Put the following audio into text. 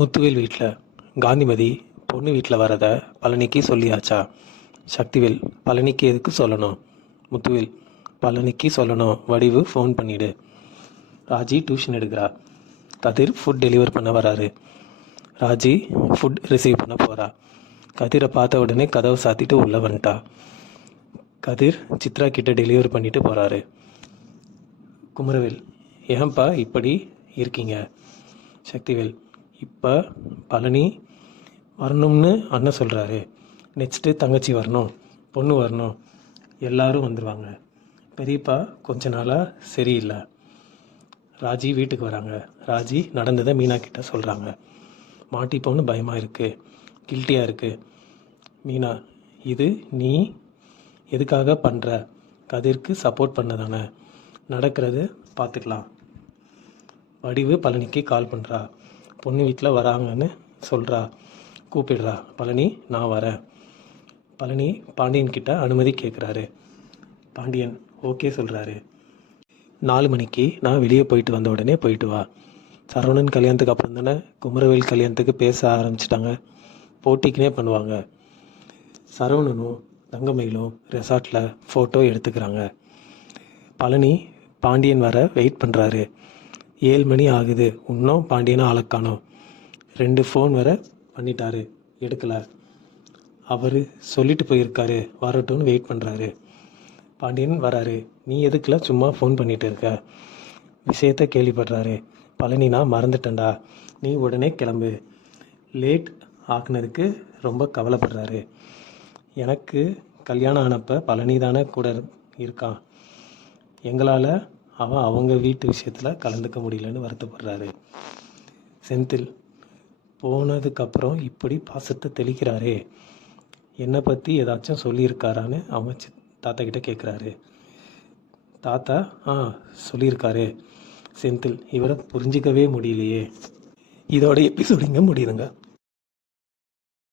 முத்துவேல் வீட்டில் காந்திமதி பொண்ணு வீட்டில் வரத பழனிக்கு சொல்லியாச்சா? சக்திவேல் பழனிக்கு எதுக்கு சொல்லணும்? முத்துவேல் பழனிக்கு சொல்லணும், வடிவு ஃபோன் பண்ணிவிடு. ராஜி டியூஷன் எடுக்கிறா. கதிர் ஃபுட் டெலிவர் பண்ண வராரு. ராஜி ஃபுட் ரிசீவ் பண்ண போகிறா. கதிரை பார்த்த உடனே கதவை சாத்திட்டு உள்ளே வந்துட்டா. கதிர் சித்ரா கிட்ட டெலிவர் பண்ணிட்டு போகிறாரு. குமரவேல் ஏன்பா இப்படி இருக்கீங்க? சக்திவேல் இப்போ பழனி வரணும்னு அண்ணன் சொல்கிறாரு. நெக்ஸ்ட்டு தங்கச்சி வரணும், பொண்ணு வரணும், எல்லாரும் வந்துடுவாங்க. பெரியப்பா கொஞ்ச நாளாக சரியில்லை. ராஜி வீட்டுக்கு வராங்க. ராஜி நடந்ததை மீனா கிட்ட சொல்கிறாங்க. மாட்டிப்போன்னு பயமாக இருக்குது, கில்ட்டியாக இருக்குது. மீனா இது நீ எதுக்காக பண்ணுற? கதிர்க்கு சப்போர்ட் பண்ண தானே, நடக்கிறது பார்த்துக்கலாம். வடிவு பழனிக்கு கால் பண்ணுறா. பொண்ணு வீட்டில் வராங்கன்னு சொல்கிறா, கூப்பிடுறா. பழனி நான் வரேன். பழனி பாண்டியன் கிட்ட அனுமதி கேட்குறாரு. பாண்டியன் ஓகே சொல்கிறாரு. 4 மணிக்கு நான் வெளியே போயிட்டு வந்த உடனே போயிட்டு வா. சரவணன் கல்யாணத்துக்கு அப்புறம் தானே குமரவேல் கல்யாணத்துக்கு பேச ஆரம்பிச்சிட்டாங்க. போட்டிக்குனே பண்ணுவாங்க. சரவணனும் தங்கமயிலும் ரெசார்ட்டில் ஃபோட்டோ எடுத்துக்கிறாங்க. பழனி பாண்டியன் வர வெயிட் பண்ணுறாரு. 7 மணி ஆகுது, இன்னும் பாண்டியனை ஆளக்கானோம். 2 ஃபோன் வர பண்ணிட்டாரு, எடுக்கலை. அவர் சொல்லிட்டு போயிருக்காரு, வரட்டும்னு வெயிட் பண்ணுறாரு. பாண்டியன் வராரு. நீ எதுக்குல சும்மா ஃபோன் பண்ணிட்டு இருக்க? விஷயத்த கேள்விப்படுறாரு. பழனி நான் மறந்துட்டேன்டா, நீ உடனே கிளம்பு. லேட் ஆக்குனதுக்கு ரொம்ப கவலைப்படுறாரு. எனக்கு கல்யாணம் ஆனப்போ பழனி தானே கூட இருக்கான். எங்களால் அவன் அவங்க வீட்டு விஷயத்தில் கலந்துக்க முடியலன்னு வருத்தப்படுறாரு. செந்தில் போனதுக்கப்புறம் இப்படி பாசத்தை தெளிக்கிறாரே, என்னை பற்றி ஏதாச்சும் சொல்லியிருக்காரான்னு அவங்க தாத்தா கிட்ட கேட்குறாரு. தாத்தா சொல்லியிருக்காரு. செந்தில் இவரை புரிஞ்சிக்கவே முடியலையே. இதோட எபிசோடு இங்கே முடியுதுங்க.